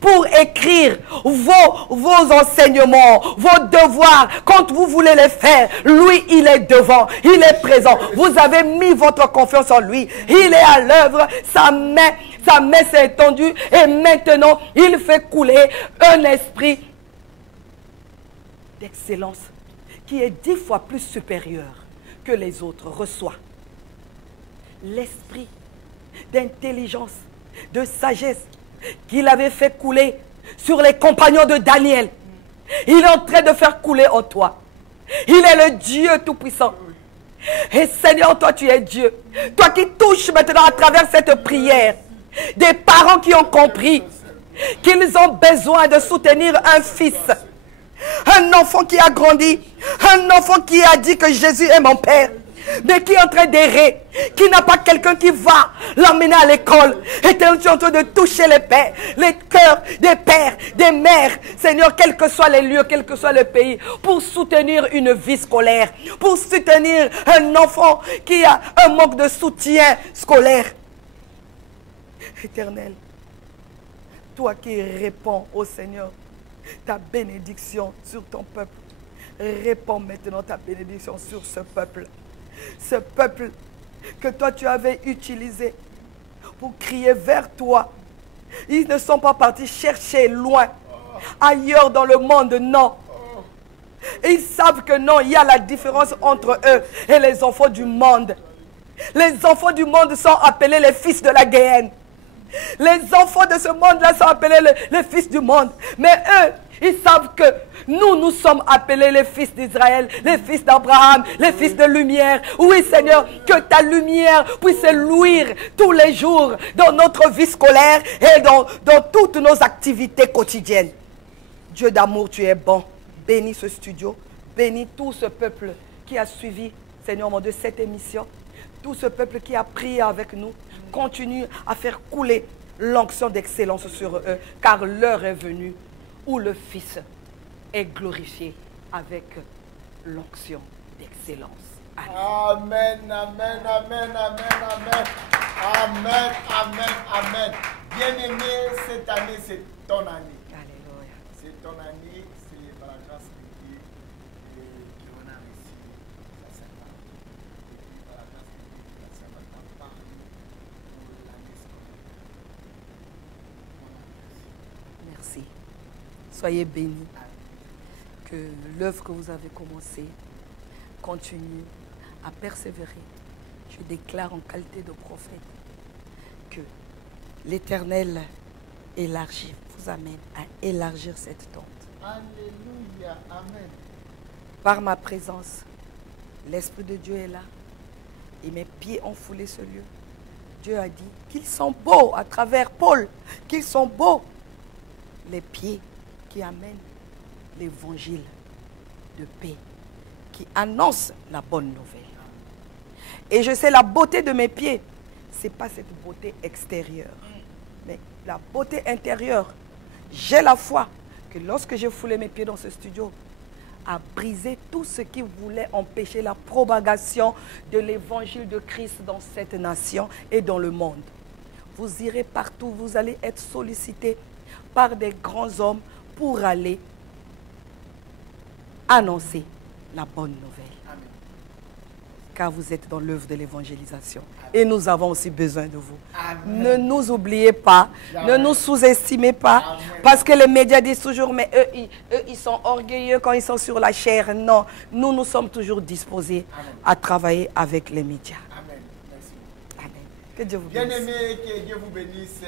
pour écrire vos enseignements, vos devoirs, quand vous voulez les faire, lui, il est devant, il est présent. Vous avez mis votre confiance en lui. Il est à l'œuvre, sa main s'est étendue et maintenant, il fait couler un esprit d'excellence qui est 10 fois plus supérieur que les autres. Reçoit l'esprit d'intelligence, de sagesse qu'il avait fait couler sur les compagnons de Daniel. Il est en train de faire couler en toi. Il est le Dieu Tout-Puissant. Et Seigneur, toi tu es Dieu. Toi qui touches maintenant à travers cette prière des parents qui ont compris qu'ils ont besoin de soutenir un fils. Un enfant qui a grandi, un enfant qui a dit que Jésus est mon Père, mais qui est en train d'errer, qui n'a pas quelqu'un qui va l'emmener à l'école. Et tu es en train de toucher les pères, les cœurs des pères, des mères, Seigneur, quels que soient les lieux, quel que soit le pays, pour soutenir une vie scolaire, pour soutenir un enfant qui a un manque de soutien scolaire. Éternel, toi qui réponds au Seigneur ta bénédiction sur ton peuple, répands maintenant ta bénédiction sur ce peuple. Ce peuple que toi tu avais utilisé pour crier vers toi. Ils ne sont pas partis chercher loin, ailleurs dans le monde, non. Ils savent que non, il y a la différence entre eux et les enfants du monde. Les enfants du monde sont appelés les fils de la Guéhenne. Les enfants de ce monde-là sont appelés les fils du monde. Mais eux, ils savent que nous sommes appelés les fils d'Israël, les fils d'Abraham, les fils de lumière. Oui, Seigneur, que ta lumière puisse luire tous les jours dans notre vie scolaire et dans toutes nos activités quotidiennes. Dieu d'amour, tu es bon. Bénis ce studio, bénis tout ce peuple qui a suivi, Seigneur mon Dieu, cette émission. Tout ce peuple qui a prié avec nous. Continue à faire couler l'onction d'excellence sur eux, car l'heure est venue où le Fils est glorifié avec l'onction d'excellence. Amen, amen, amen, amen, amen, amen, amen, amen. Bien-aimé, cette année, c'est ton année. Alléluia. C'est ton année, c'est par la grâce de Dieu qu'on a reçu la Sainte-Parole. Et par la grâce de Dieu, la Sainte-Parole parle pour l'année scolaire. Merci. Soyez bénis. Que l'œuvre que vous avez commencée continue à persévérer. Je déclare en qualité de prophète que l'Éternel vous amène à élargir cette tente. Alléluia, amen. Par ma présence, l'Esprit de Dieu est là et mes pieds ont foulé ce lieu. Dieu a dit qu'ils sont beaux à travers Paul, qu'ils sont beaux les pieds qui amènent l'évangile de paix, qui annonce la bonne nouvelle. Et je sais la beauté de mes pieds, ce n'est pas cette beauté extérieure, mais la beauté intérieure. J'ai la foi que lorsque j'ai foulé mes pieds dans ce studio, à briser tout ce qui voulait empêcher la propagation de l'évangile de Christ dans cette nation et dans le monde. Vous irez partout, vous allez être sollicités par des grands hommes pour aller annoncer la bonne nouvelle. Amen. car vous êtes dans l'œuvre de l'évangélisation. Et nous avons aussi besoin de vous. Amen. Ne nous oubliez pas, Amen. ne nous sous-estimez pas, Amen. parce que les médias disent toujours, mais eux, ils sont orgueilleux quand ils sont sur la chair. Non, nous sommes toujours disposés Amen. à travailler avec les médias. Amen. Merci. Amen. Que Dieu vous bénisse. Bien-aimés, que Dieu vous bénisse.